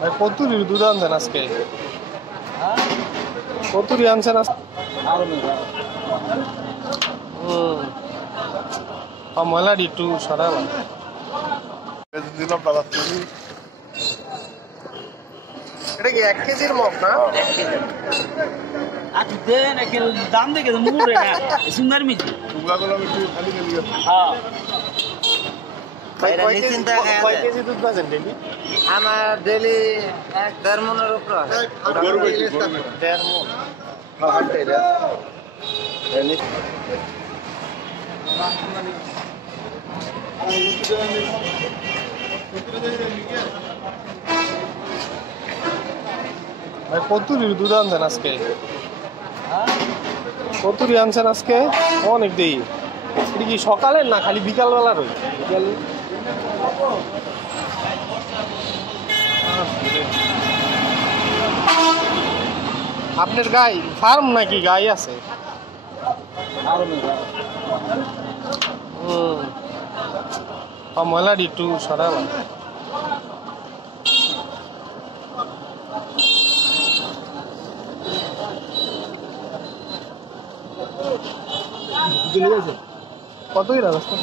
ভাই কতুরির দুধ আনছেন আজকে? কতুরি আনছেন আজকে? ময়লাটি একটু সরালাম। এটা কি 1 কেজির মগ না? দাম দেখে মুড়ে না সুন্দর মিষ্টি। কয় কেজি দুধ পাচ্ছেন ডেলি? আমার ডেলি 1-1.5 মনের উপর। 1.5 মণ। ভাই কতুরির দুধ আনছেন আজকে? কতুরি আনছেন আজকে? অনেক দেই। এটা কি সকালের না খালি বিকাল বেলার? ওই বিকালে আপনার গাই ফার্ম নাকি গাই আছে? ময়লাটি একটু সরালাম। কতই রাস্তা